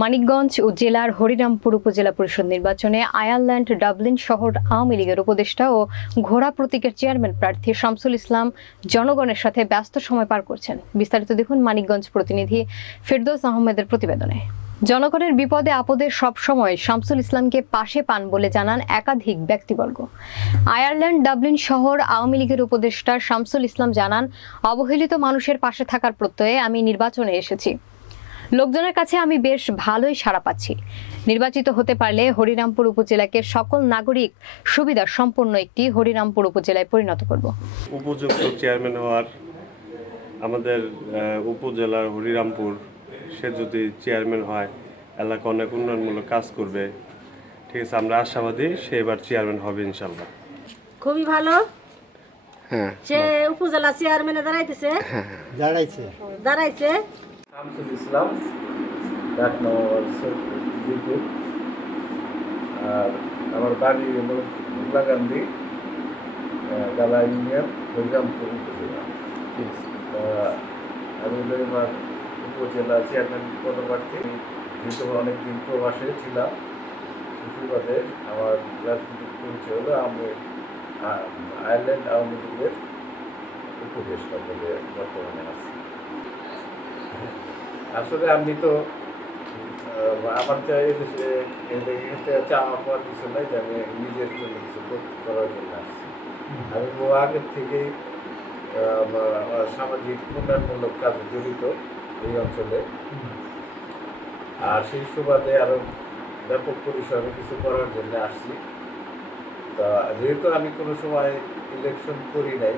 মানিকগঞ্জ ও জেলার হরিরামপুর উপজেলা পরিষদ নির্বাচনে আয়ারল্যান্ড ডাবলিন শহর আওয়ামী লীগের উপদেষ্টা ও ঘোড়া প্রতীকের চেয়ারম্যান প্রার্থী শামসুল ইসলাম জনগণের সাথে ব্যস্ত সময় পার করছেন। বিস্তারিত দেখুন মানিকগঞ্জ প্রতিনিধি ফেরদৌস আহমেদের প্রতিবেদনে। জনগণের বিপদে আপদে সবসময় শামসুল ইসলামকে পাশে পান বলে জানান একাধিক ব্যক্তিবর্গ। আয়ারল্যান্ড ডাবলিন শহর আওয়ামী লীগের উপদেষ্টা শামসুল ইসলাম জানান, অবহেলিত মানুষের পাশে থাকার প্রত্যয়ে আমি নির্বাচনে এসেছি। লোকজনের কাছে আমি বেশ ভালোই সাড়া পাচ্ছি। নির্বাচিত হতে পারলে হরিরামপুর উপজেলাকে সকল নাগরিক সুবিধা সম্পন্ন একটি হরিরামপুর উপজেলায় পরিণত করব। উপযুক্ত চেয়ারম্যান হওয়ার আমাদের উপজেলার হরিরামপুর সে যদি চেয়ারম্যান হয় এলাকা অনেক উন্নয়নমূলক কাজ করবে। ঠিক আছে আমরা আশাবাদী সে এবার চেয়ারম্যান হবে ইনশাল্লাহ খুবই ভালো। হ্যাঁ সে উপজেলা চেয়ারম্যানে দাঁড়াইতেছে। দাঁড়াইছে। দাঁড়াইছে। শামসুল ইসলাম ডাক নম্বর বিদ্যুৎ আর আমার বাড়ি হলো গান্ধী গালা ইউনিয়ন হরিরামপুর উপজেলা। আমি এবার উপজেলা চেয়ারম্যান পদপ্রার্থী। যেহেতু অনেকদিন প্রবাসে ছিলাম সুবাদে আমার রাজনৈতিক পরিচয় হলো আমি আয়ারল্যান্ড আওয়ামী লীগের উপদেষ্টা বলে বর্তমানে আছি। আসলে আমি তো আমার চাই চাওয়া পাওয়ার কিছু নাই যে আমি নিজের জন্য কিছু করার জন্য আসছি। আমি আগের থেকেই সামাজিক উন্নয়নমূলক কাজে জড়িত এই অঞ্চলে। আর সেই সুবাদে আরও ব্যাপক পরিসরে কিছু করার জন্য আসছি। তা যেহেতু আমি কোনো সময় ইলেকশন করি নাই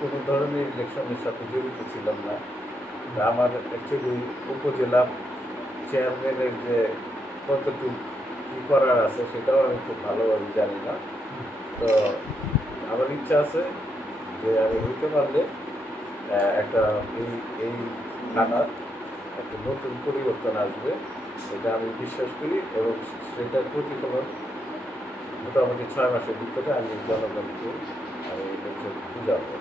কোনো ধরনের ইলেকশনের সাথে জড়িত ছিলাম না। আমার অ্যাকচুয়ালি উপজেলা চেয়ারম্যানের যে কতটুকু কী করার আছে সেটাও আমি খুব ভালোভাবে জানি না। তো আমার ইচ্ছা আছে যে আমি হইতে পারলে একটা এই এই থানার একটা নতুন পরিবর্তন আসবে সেটা আমি বিশ্বাস করি এবং সেটার প্রতিফলন মোটামুটি ছয় মাসের ভিতরে আমি জনগণকে আমি বুঝাবো।